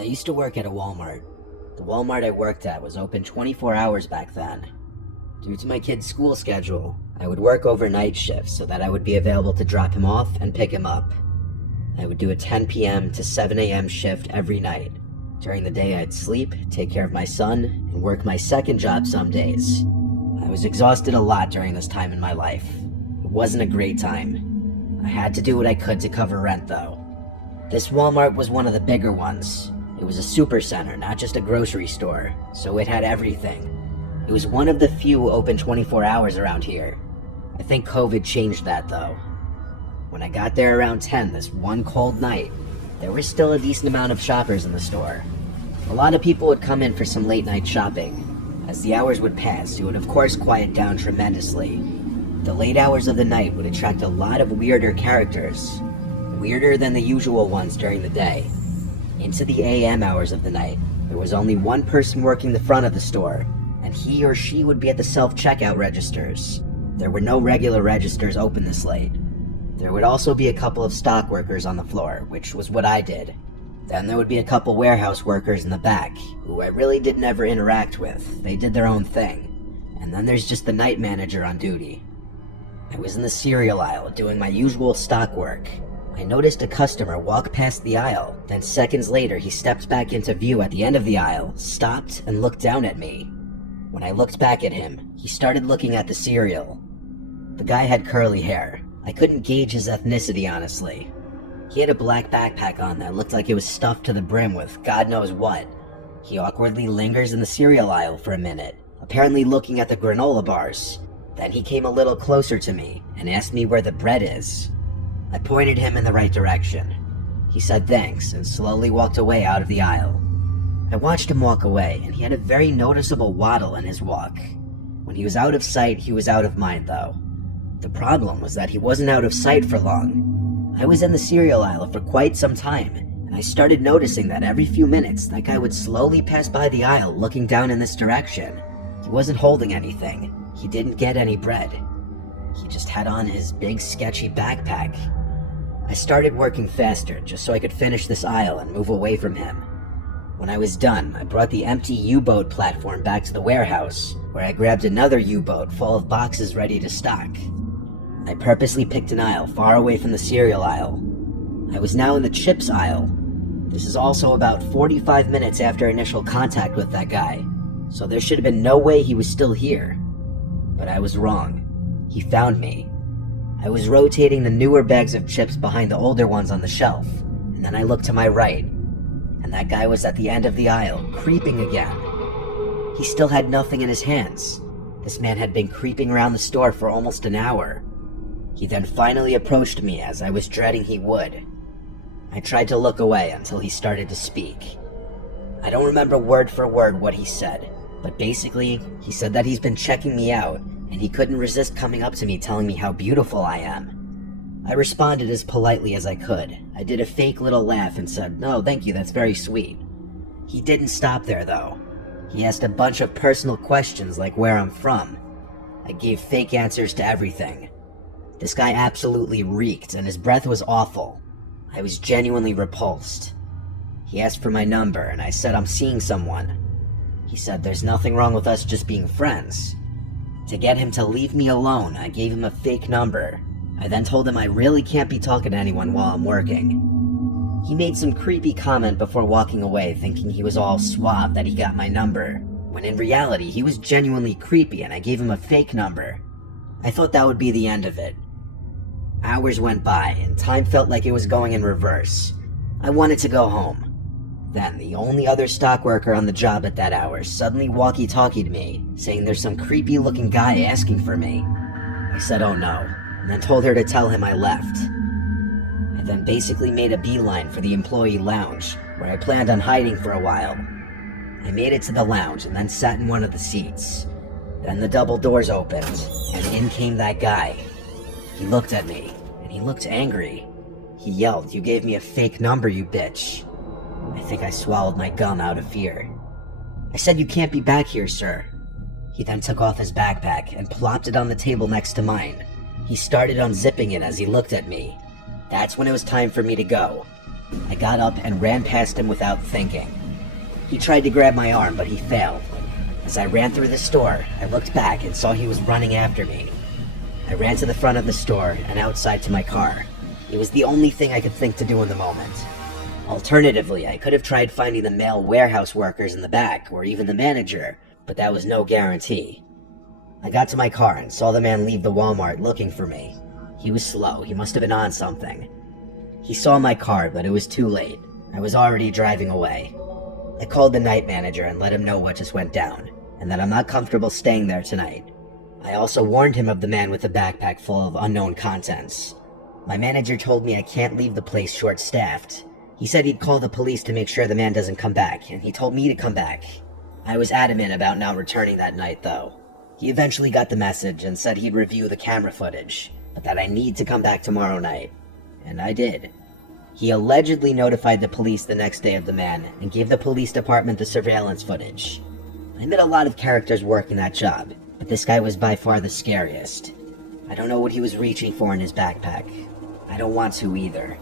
I used to work at a Walmart. The Walmart I worked at was open 24 hours back then. Due to my kid's school schedule, I would work overnight shifts so that I would be available to drop him off and pick him up. I would do a 10 p.m. to 7 a.m. shift every night. During the day I'd sleep, take care of my son, and work my second job some days. I was exhausted a lot during this time in my life. It wasn't a great time. I had to do what I could to cover rent though. This Walmart was one of the bigger ones. It was a super center, not just a grocery store, so it had everything. It was one of the few open 24 hours around here. I think COVID changed that though. When I got there around 10 this one cold night, there was still a decent amount of shoppers in the store. A lot of people would come in for some late night shopping. As the hours would pass, it would of course quiet down tremendously. The late hours of the night would attract a lot of weirder characters. Weirder than the usual ones during the day. Into the AM hours of the night, there was only one person working the front of the store, and he or she would be at the self-checkout registers. There were no regular registers open this late. There would also be a couple of stock workers on the floor, which was what I did. Then there would be a couple warehouse workers in the back, who I really did never interact with. They did their own thing. And then there's just the night manager on duty. I was in the cereal aisle doing my usual stock work. I noticed a customer walk past the aisle, then seconds later he stepped back into view at the end of the aisle, stopped, and looked down at me. When I looked back at him, he started looking at the cereal. The guy had curly hair. I couldn't gauge his ethnicity, honestly. He had a black backpack on that looked like it was stuffed to the brim with God knows what. He awkwardly lingers in the cereal aisle for a minute, apparently looking at the granola bars. Then he came a little closer to me and asked me where the bread is. I pointed him in the right direction. He said thanks and slowly walked away out of the aisle. I watched him walk away, and he had a very noticeable waddle in his walk. When he was out of sight, he was out of mind though. The problem was that he wasn't out of sight for long. I was in the cereal aisle for quite some time, and I started noticing that every few minutes that guy would slowly pass by the aisle looking down in this direction. He wasn't holding anything. He didn't get any bread. He just had on his big sketchy backpack. I started working faster just so I could finish this aisle and move away from him. When I was done, I brought the empty U-boat platform back to the warehouse, where I grabbed another U-boat full of boxes ready to stock. I purposely picked an aisle far away from the cereal aisle. I was now in the chips aisle. This is also about 45 minutes after initial contact with that guy, so there should have been no way he was still here. But I was wrong. He found me. I was rotating the newer bags of chips behind the older ones on the shelf, and then I looked to my right, and that guy was at the end of the aisle, creeping again. He still had nothing in his hands. This man had been creeping around the store for almost an hour. He then finally approached me as I was dreading he would. I tried to look away until he started to speak. I don't remember word for word what he said, but basically, he said that he's been checking me out, and he couldn't resist coming up to me telling me how beautiful I am. I responded as politely as I could. I did a fake little laugh and said, "No, thank you, that's very sweet." He didn't stop there though. He asked a bunch of personal questions like where I'm from. I gave fake answers to everything. This guy absolutely reeked and his breath was awful. I was genuinely repulsed. He asked for my number and I said I'm seeing someone. He said there's nothing wrong with us just being friends. To get him to leave me alone, I gave him a fake number. I then told him I really can't be talking to anyone while I'm working. He made some creepy comment before walking away, thinking he was all suave that he got my number, when in reality he was genuinely creepy and I gave him a fake number. I thought that would be the end of it. Hours went by and time felt like it was going in reverse. I wanted to go home. Then, the only other stock worker on the job at that hour suddenly walkie-talkied me, saying there's some creepy-looking guy asking for me. I said, "Oh no," and then told her to tell him I left. I then basically made a beeline for the employee lounge, where I planned on hiding for a while. I made it to the lounge and then sat in one of the seats. Then the double doors opened, and in came that guy. He looked at me, and he looked angry. He yelled, "You gave me a fake number, you bitch." I think I swallowed my gum out of fear. I said, "You can't be back here, sir." He then took off his backpack and plopped it on the table next to mine. He started unzipping it as he looked at me. That's when it was time for me to go. I got up and ran past him without thinking. He tried to grab my arm, but he failed. As I ran through the store, I looked back and saw he was running after me. I ran to the front of the store and outside to my car. It was the only thing I could think to do in the moment. Alternatively, I could have tried finding the male warehouse workers in the back, or even the manager, but that was no guarantee. I got to my car and saw the man leave the Walmart looking for me. He was slow, he must have been on something. He saw my car, but it was too late. I was already driving away. I called the night manager and let him know what just went down, and that I'm not comfortable staying there tonight. I also warned him of the man with the backpack full of unknown contents. My manager told me I can't leave the place short-staffed. He said he'd call the police to make sure the man doesn't come back, and he told me to come back. I was adamant about not returning that night, though. He eventually got the message and said he'd review the camera footage, but that I need to come back tomorrow night. And I did. He allegedly notified the police the next day of the man and gave the police department the surveillance footage. I met a lot of characters working that job, but this guy was by far the scariest. I don't know what he was reaching for in his backpack. I don't want to either.